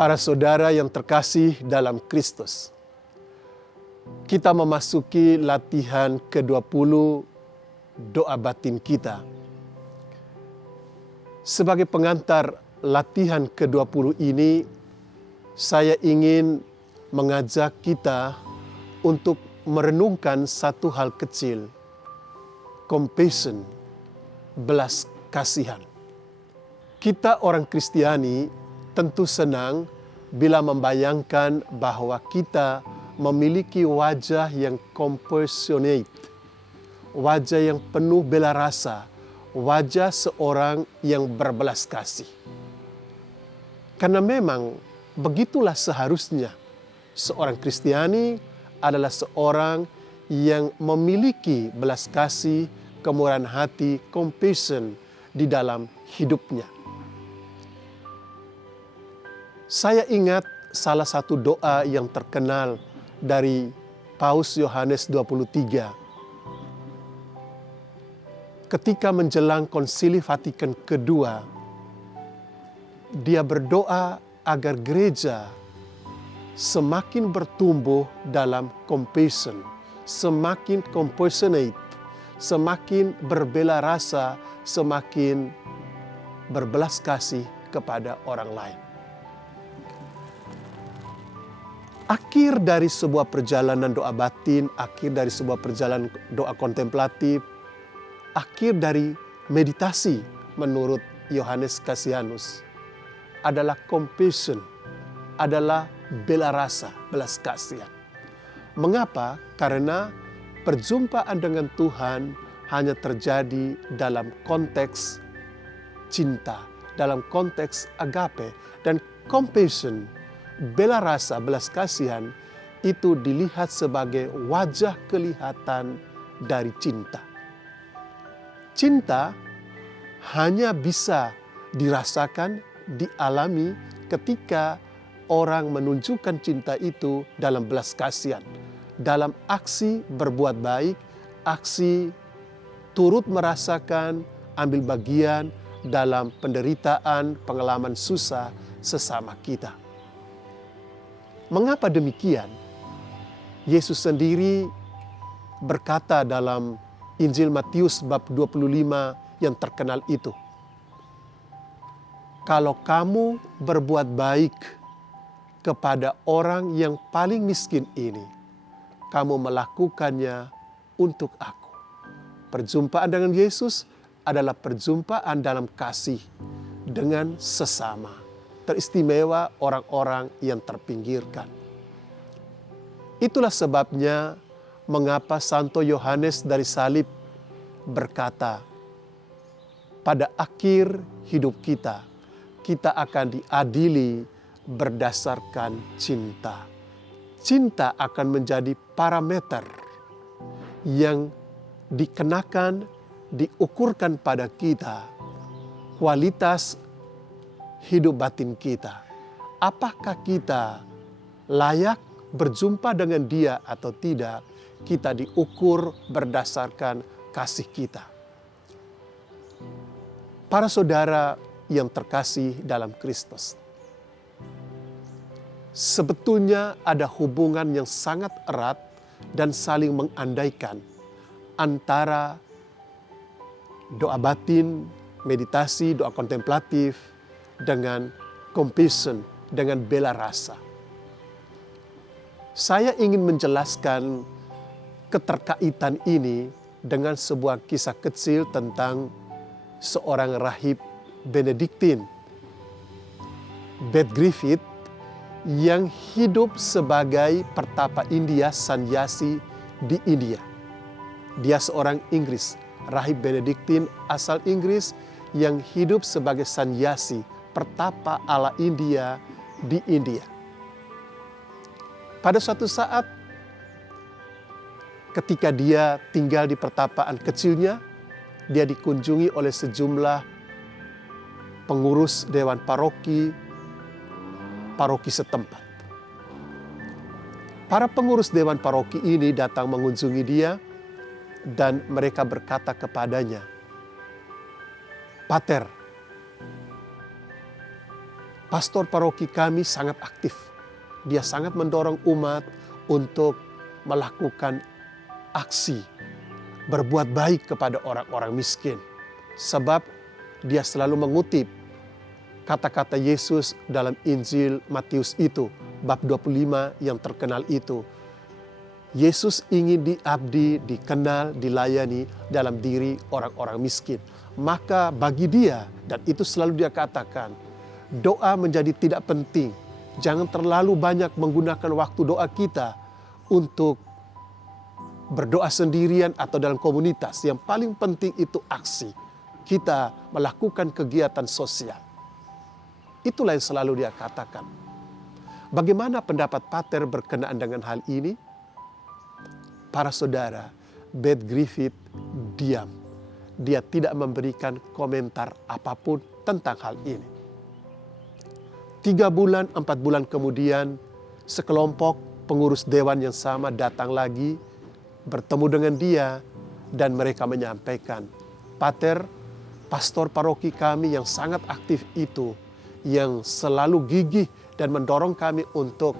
Para saudara yang terkasih dalam Kristus, kita memasuki latihan ke-20 doa batin kita. Sebagai pengantar latihan ke-20 ini, saya ingin mengajak kita untuk merenungkan satu hal kecil, compassion, belas kasihan. Kita orang Kristiani tentu senang bila membayangkan bahwa kita memiliki wajah yang compassionate, wajah yang penuh bela rasa, wajah seorang yang berbelas kasih. Karena memang begitulah seharusnya seorang Kristiani adalah seorang yang memiliki belas kasih, kemurahan hati, compassion di dalam hidupnya. Saya ingat salah satu doa yang terkenal dari Paus Yohanes 23. Ketika menjelang Konsili Vatikan kedua, dia berdoa agar gereja semakin bertumbuh dalam compassion, semakin compassionate, semakin berbela rasa, semakin berbelas kasih kepada orang lain. Akhir dari sebuah perjalanan doa batin, akhir dari sebuah perjalanan doa kontemplatif, akhir dari meditasi menurut Yohanes Cassianus adalah compassion, adalah bela rasa, belas kasihan. Mengapa? Karena perjumpaan dengan Tuhan hanya terjadi dalam konteks cinta, dalam konteks agape, dan compassion, bela rasa, belas kasihan itu dilihat sebagai wajah kelihatan dari cinta. Cinta hanya bisa dirasakan, dialami ketika orang menunjukkan cinta itu dalam belas kasihan, dalam aksi berbuat baik, aksi turut merasakan, ambil bagian dalam penderitaan, pengalaman susah sesama kita. Mengapa demikian? Yesus sendiri berkata dalam Injil Matius bab 25 yang terkenal itu, kalau kamu berbuat baik kepada orang yang paling miskin ini, kamu melakukannya untuk aku. Perjumpaan dengan Yesus adalah perjumpaan dalam kasih dengan sesama. Teristimewa orang-orang yang terpinggirkan. Itulah sebabnya mengapa Santo Yohanes dari Salib berkata, pada akhir hidup kita, kita akan diadili berdasarkan cinta. Cinta akan menjadi parameter yang dikenakan, diukurkan pada kita, kualitas hidup batin kita. Apakah kita layak berjumpa dengan dia atau tidak? Kita diukur berdasarkan kasih kita. Para saudara yang terkasih dalam Kristus, sebetulnya ada hubungan yang sangat erat dan saling mengandaikan antara doa batin, meditasi, doa kontemplatif, dengan compassion, dengan bela rasa. Saya ingin menjelaskan keterkaitan ini dengan sebuah kisah kecil tentang seorang rahib Benediktin, Bede Griffith, yang hidup sebagai pertapa India sannyasi di India. Dia seorang Inggris, rahib Benediktin asal Inggris yang hidup sebagai sannyasi, pertapa ala India di India. Pada suatu saat ketika dia tinggal di pertapaan kecilnya, dia dikunjungi oleh sejumlah pengurus dewan paroki setempat. Para pengurus dewan paroki ini datang mengunjungi dia dan mereka berkata kepadanya, "Pater, Pastor paroki kami sangat aktif. Dia sangat mendorong umat untuk melakukan aksi berbuat baik kepada orang-orang miskin. Sebab dia selalu mengutip kata-kata Yesus dalam Injil Matius itu, bab 25 yang terkenal itu. Yesus ingin diabdi, dikenal, dilayani dalam diri orang-orang miskin. Maka bagi dia, dan itu selalu dia katakan, doa menjadi tidak penting. Jangan terlalu banyak menggunakan waktu doa kita untuk berdoa sendirian atau dalam komunitas. Yang paling penting itu aksi. Kita melakukan kegiatan sosial. Itulah yang selalu dia katakan. Bagaimana pendapat Pater berkenaan dengan hal ini? Para saudara, Beth Griffith diam. Dia tidak memberikan komentar apapun tentang hal ini. 3 bulan, 4 bulan kemudian, sekelompok pengurus dewan yang sama datang lagi, bertemu dengan dia, dan mereka menyampaikan, Pater, pastor paroki kami yang sangat aktif itu, yang selalu gigih dan mendorong kami untuk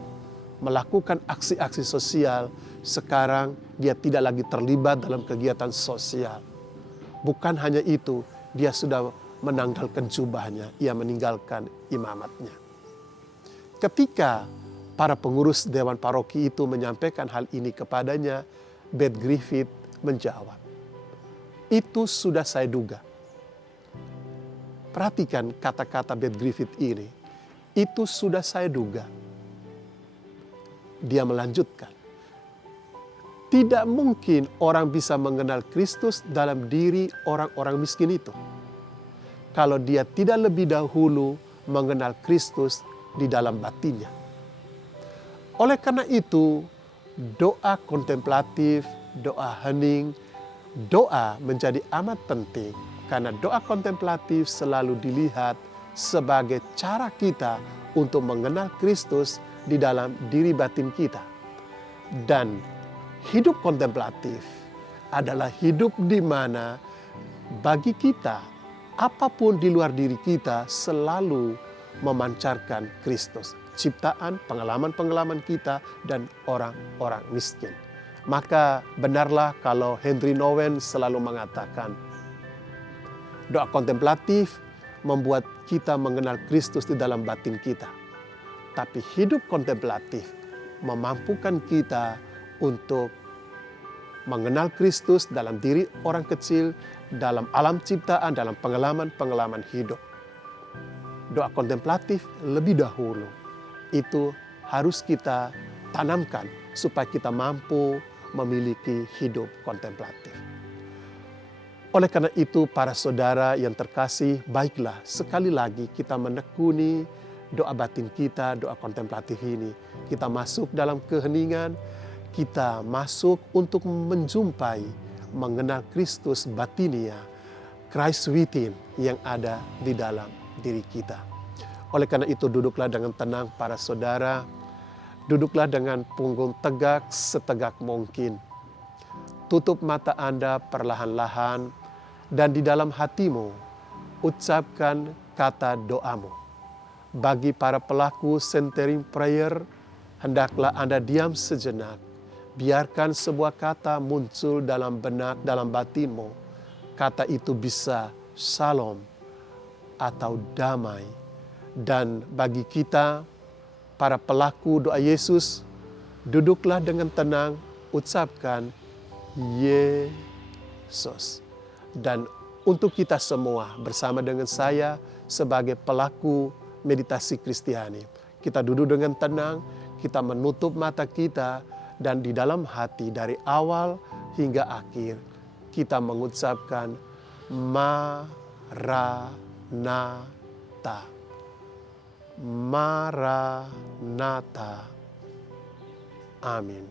melakukan aksi-aksi sosial, sekarang dia tidak lagi terlibat dalam kegiatan sosial. Bukan hanya itu, dia sudah menanggalkan jubahnya, ia meninggalkan imamatnya. Ketika para pengurus dewan paroki itu menyampaikan hal ini kepadanya, Beth Griffith menjawab, itu sudah saya duga. Perhatikan kata-kata Beth Griffith ini, itu sudah saya duga. Dia melanjutkan, tidak mungkin orang bisa mengenal Kristus dalam diri orang-orang miskin itu, kalau dia tidak lebih dahulu mengenal Kristus di dalam batinnya. Oleh karena itu, doa kontemplatif, doa hening, doa menjadi amat penting. Karena doa kontemplatif selalu dilihat sebagai cara kita untuk mengenal Kristus di dalam diri batin kita. Dan hidup kontemplatif adalah hidup di mana bagi kita, apapun di luar diri kita selalu memancarkan Kristus. Ciptaan, pengalaman-pengalaman kita, dan orang-orang miskin. Maka benarlah kalau Henry Nouwen selalu mengatakan, doa kontemplatif membuat kita mengenal Kristus di dalam batin kita. Tapi hidup kontemplatif memampukan kita untuk mengenal Kristus dalam diri orang kecil, dalam alam ciptaan, dalam pengalaman-pengalaman hidup. Doa kontemplatif lebih dahulu itu harus kita tanamkan supaya kita mampu memiliki hidup kontemplatif. Oleh karena itu, para saudara yang terkasih, baiklah sekali lagi kita menekuni doa batin kita, doa kontemplatif ini. Kita masuk dalam keheningan, kita masuk untuk menjumpai, mengenal Kristus batinia, Christ within yang ada di dalam diri kita. Oleh karena itu, duduklah dengan tenang para saudara, duduklah dengan punggung tegak setegak mungkin. Tutup mata Anda perlahan-lahan, dan di dalam hatimu ucapkan kata doamu. Bagi para pelaku centering prayer, hendaklah Anda diam sejenak. Biarkan sebuah kata muncul dalam benak, dalam batinmu. Kata itu bisa shalom atau damai. Dan bagi kita, para pelaku doa Yesus, duduklah dengan tenang, ucapkan Yesus. Dan untuk kita semua bersama dengan saya sebagai pelaku meditasi Kristiani, kita duduk dengan tenang, kita menutup mata kita, dan di dalam hati dari awal hingga akhir kita mengucapkan Maranatha. Maranatha. Amin.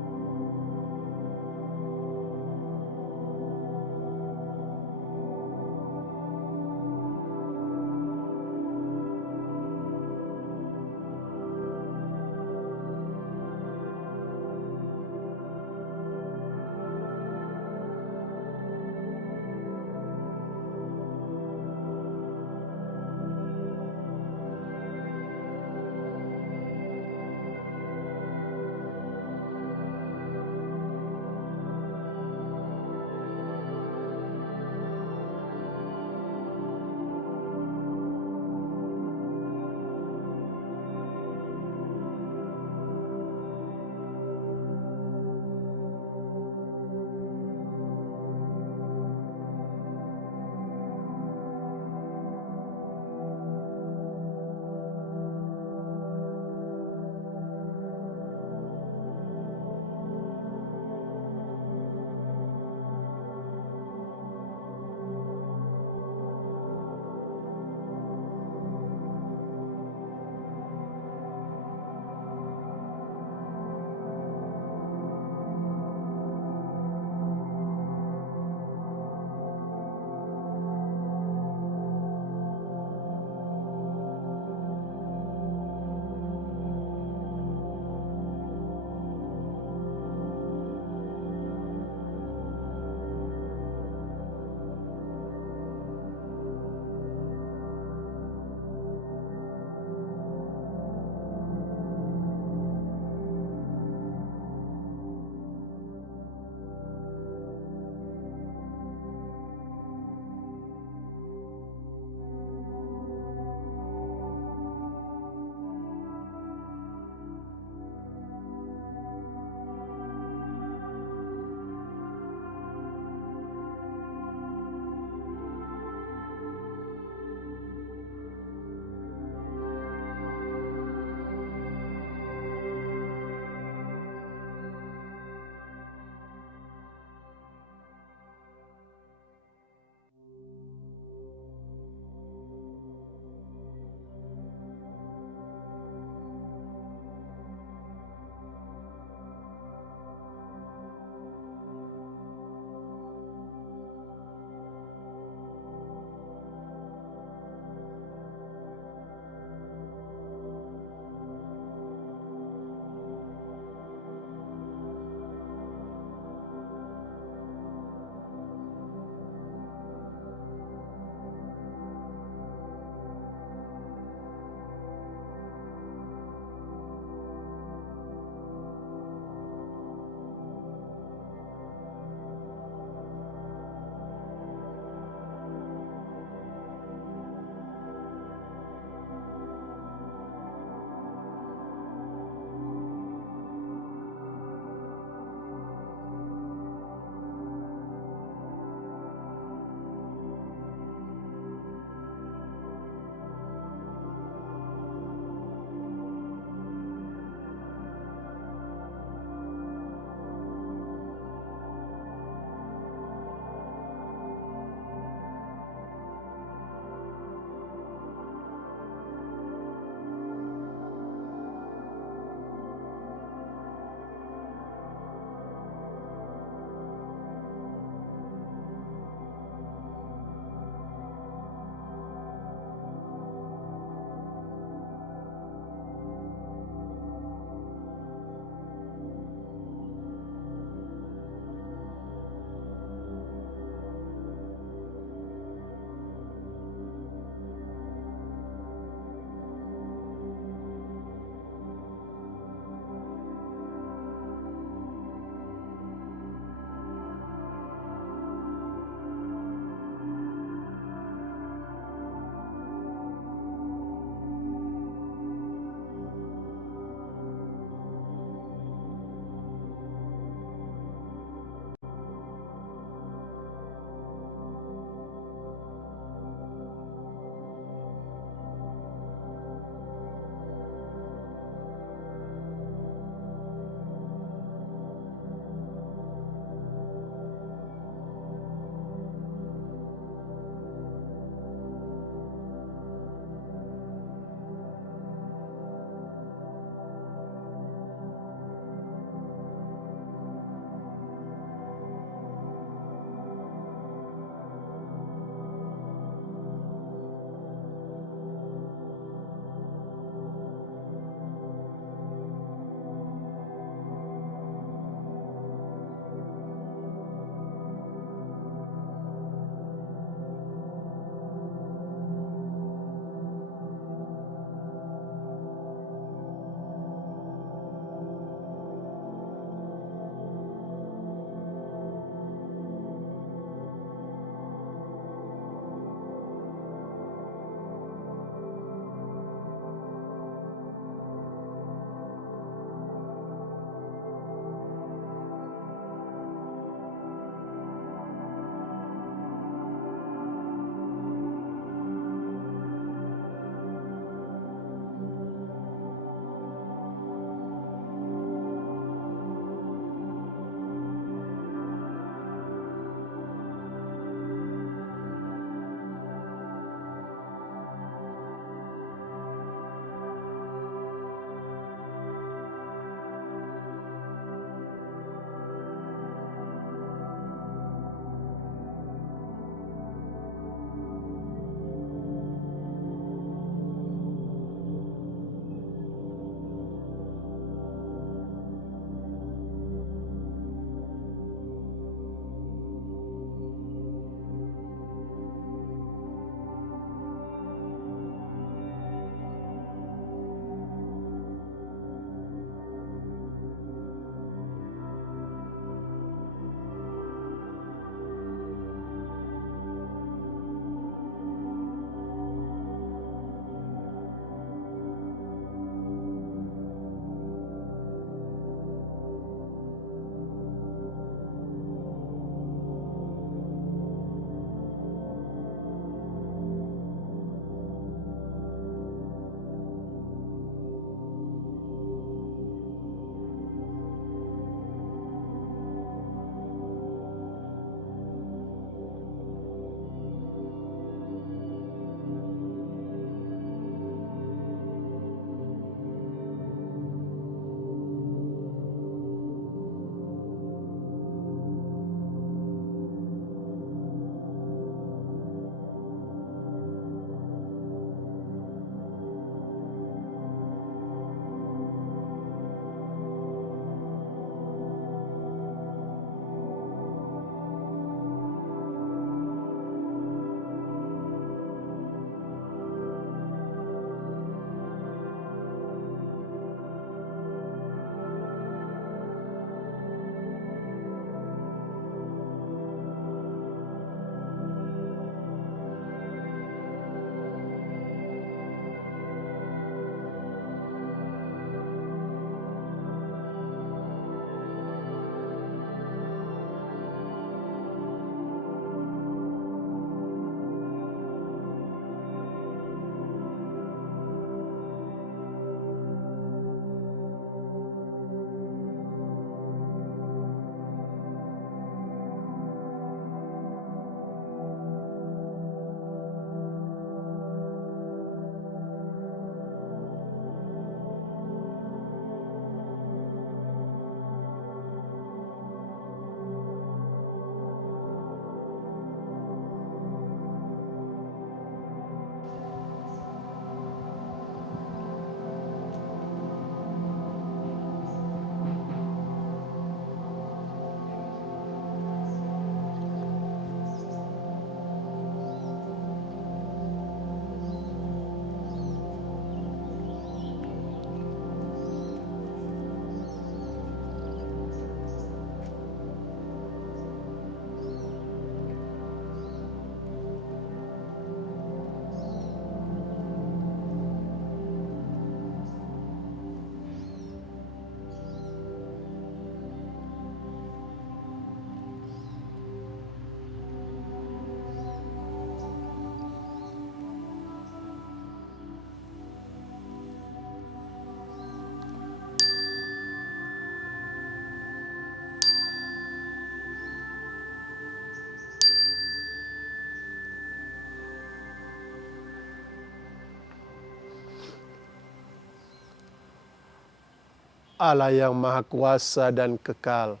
Allah yang Maha Kuasa dan kekal,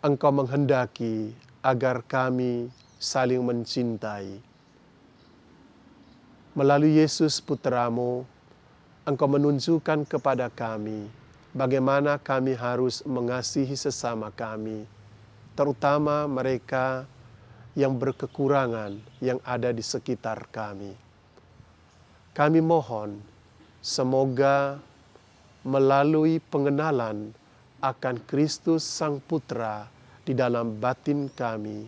Engkau menghendaki agar kami saling mencintai. Melalui Yesus Putra-Mu, Engkau menunjukkan kepada kami bagaimana kami harus mengasihi sesama kami, terutama mereka yang berkekurangan yang ada di sekitar kami. Kami mohon, semoga melalui pengenalan akan Kristus Sang Putra di dalam batin kami,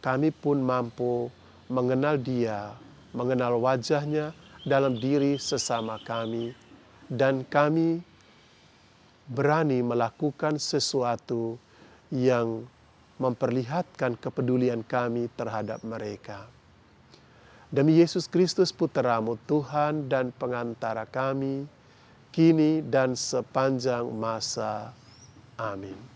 kami pun mampu mengenal Dia, mengenal wajah-Nya dalam diri sesama kami, dan kami berani melakukan sesuatu yang memperlihatkan kepedulian kami terhadap mereka. Demi Yesus Kristus Putra-Mu, Tuhan dan pengantara kami, kini dan sepanjang masa. Amin.